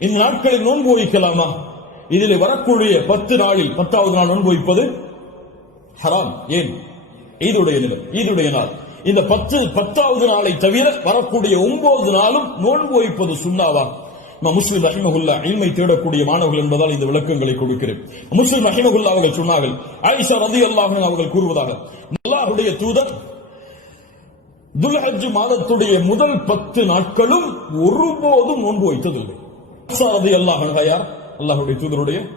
இந்த நாட்களில் நோன்பு வைக்கலாமா? இதில் வரக்கூடிய பத்து நாளில் பத்தாவது நாள் நோன்பு வைப்பது ஹராம். ஏன்? ஈதுடைய நிலம் ஈதுடைய நாள். இந்த பத்து பத்தாவது நாளை தவிர வரக்கூடிய ஒன்பது நாளும் நோன்பு வைப்பது சுண்ணாவா? இமாம் முஸ்லிம் ரஹிமகுல்லா இல்மை தேடக்கூடிய மாணவர்கள் என்பதால் இந்த விளக்கங்களை கொடுக்கிறேன். முஸ்லிம் ரஹிமகுல்லா அவர்கள் சொன்னார்கள் ஆயிஷா ரதி அல்லாஹ் அவர்கள் கூறுவதாக அல்லாஹுடைய தூதர் துல்ஹஜ் மாதத்துடைய முதல் பத்து நாட்களும் ஒருபோதும் நோன்பு வைத்ததில்லை. யார்? அல்லாஹுடைய தூதருடைய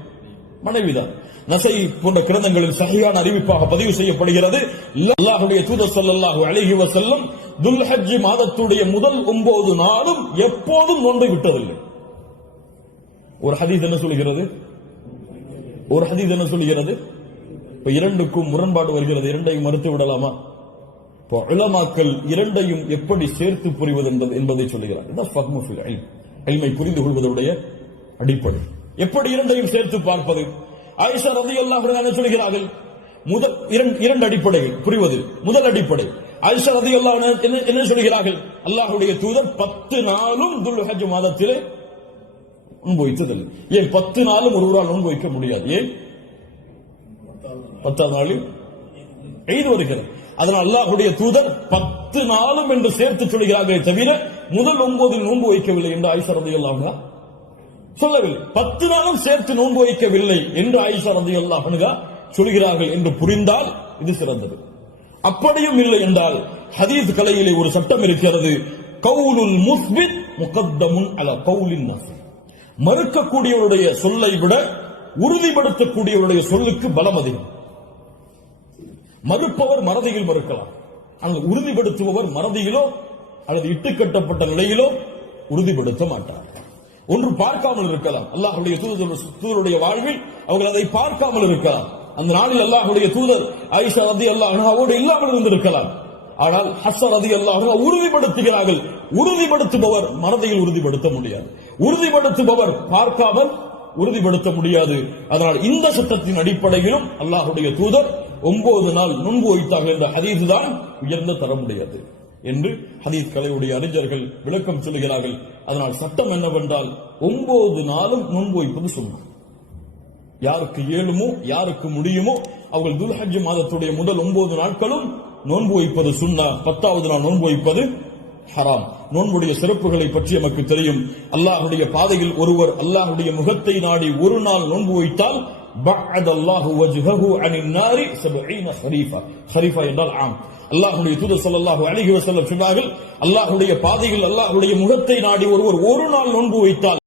மனைவிதான். நசை போன்ற கிரந்தங்களில் சரியான அறிவிப்பாக பதிவு செய்யப்படுகிறது. அல்லாஹுடைய தூதர் ஸல்லல்லாஹு அழகி வசல்லம் துல்ஹஜ் மாதத்துடைய முதல் ஒன்பது நாளும் எப்போதும் நோன்பை விட்டதில்லை. ஒரு ஹதீஸ் என்ன சொல்கிறது? ஒரு ஹதீஸ் என்ன சொல்கிறது? இப்ப இரண்டுக்கும் முரண்பாடு வருகிறது. இரண்டையும் மறுத்து விடலாமா? இப்போ உலமாக்கள் இரண்டையும் எப்படி சேர்த்து புரிவது என்பது என்பதை சொல்லுகிறார். இதுதான் புரிந்து கொள்வதுடைய அடிப்படை. எப்படி இரண்டையும் சேர்த்து பார்ப்பது? ஆயிஷா ரலியல்லாஹு அல்லாஹ் என்ன சொல்கிறார்கள்? முதல் இரண்டு இரண்டு அடிப்படைகள். புரிவது? முதல் அடிப்படை. ஆயிஷா ரலியல்லாஹு அல்லாஹ் என்ன சொல்கிறார்கள்? அல்லாஹுடைய தூதர் பத்து நாளும் துல்ஹஜ் மாதத்திலே நோன்பு ஏன் பத்து நாளும் ஒருவரால் நோன்பு முடியாது? ஏன்? பத்தாம் நாளில் எய்து வருகிறது. அதனால் அல்லாஹுடைய தூதர் பத்து நாளும் என்று சேர்த்து சொல்கிறார்களே தவிர முதல் ஒன்பதில் நோன்பு வைக்கவில்லை என்று ஆயிஷா ரலியல்லாஹு சொல்லவில்லை. பத்து நாளும் சேர்த்து நோன்பு வைக்கவில்லை என்று ஆயிஷா ரலியல்லாஹு சொல்கிறார்கள் என்று புரிந்தால் இது சிறந்தது. அப்படியும் இல்லை என்றால் ஹதீஸ் கலையிலே ஒரு சட்டம் இருக்கிறது. கவுலுல் முஸ்பித் முகத்தமுன் அல கவுலின் நசி மறுக்கக்கூடியவருடைய சொல்லை விட உறுதிப்படுத்தக்கூடியவருடைய சொல்லுக்கு பலம் அதிகம். மறுப்பவர் மறதியில் மறுக்கலாம். ஆனால் உறுதிப்படுத்துபவர் மறதியிலோ அல்லது இட்டுக்கட்டப்பட்ட நிலையிலோ உறுதிப்படுத்த மாட்டார். ஒன்று பார்க்காமல் இருக்கலாம். அல்லாஹுடைய தூதர் தூதருடைய வாழ்வில் அவர்கள் அதை பார்க்காமல் இருக்கலாம். அந்த நாளில் அல்லாஹுடைய தூதர் ஆயிஷா ரதி அல்லாஹோடு இல்லாமல் இருந்திருக்கலாம். ஆனால் ஹசர் ரதி அல்லாஹா உறுதிப்படுத்துகிறார்கள். உறுதிப்படுத்துபவர் மனதையில் உறுதிப்படுத்த முடியாது. உறுதிப்படுத்துபவர் பார்க்காமல் உறுதிப்படுத்த முடியாது. அதனால் இந்த சட்டத்தின் அடிப்படையிலும் அல்லாஹுடைய தூதர் ஒன்பது நாள் நுண்பு வைத்தார்கள் என்ற ஹதீஸ் தான் உயர்ந்த தரமுடையது என்று ஹதீஸ் கலையுடைய அறிஞர்கள் விளக்கம் சொல்லுகிறார்கள். அதனால் சட்டம் என்னவென்றால் ஒன்பது நாளும் நோன்பு வைப்பது சொன்னார் யாருக்கு இயலுமோ யாருக்கு முடியுமோ அவர்கள் துல்ஹஜ் மாதத்துடைய முதல் ஒன்பது நாட்களும் நோன்பு வைப்பது சுண்ணா பத்தாவது நாள் நோன்பு வைப்பது ஹராம். நோன்புடைய சிறப்புகளை பற்றி நமக்கு தெரியும். அல்லாஹுடைய பாதையில் ஒருவர் அல்லாஹுடைய முகத்தை நாடி ஒரு நாள் நோன்பு வைத்தால் பஅத அல்லாஹு வஜ்ஹஹு அனின் நாரி 70 ஹரீஃபா ஹரீஃபா என்றால் ஆம் அல்லாஹ்வுடைய தூதர் ஸல்லல்லாஹு அலைஹி வஸல்லம் சொன்னார்கள் அல்லாஹ்வுடைய பாதையில் அல்லாஹ்வுடைய முகத்தை நாடி ஒருவர் ஒரு நாள் நோன்பு வைத்தால்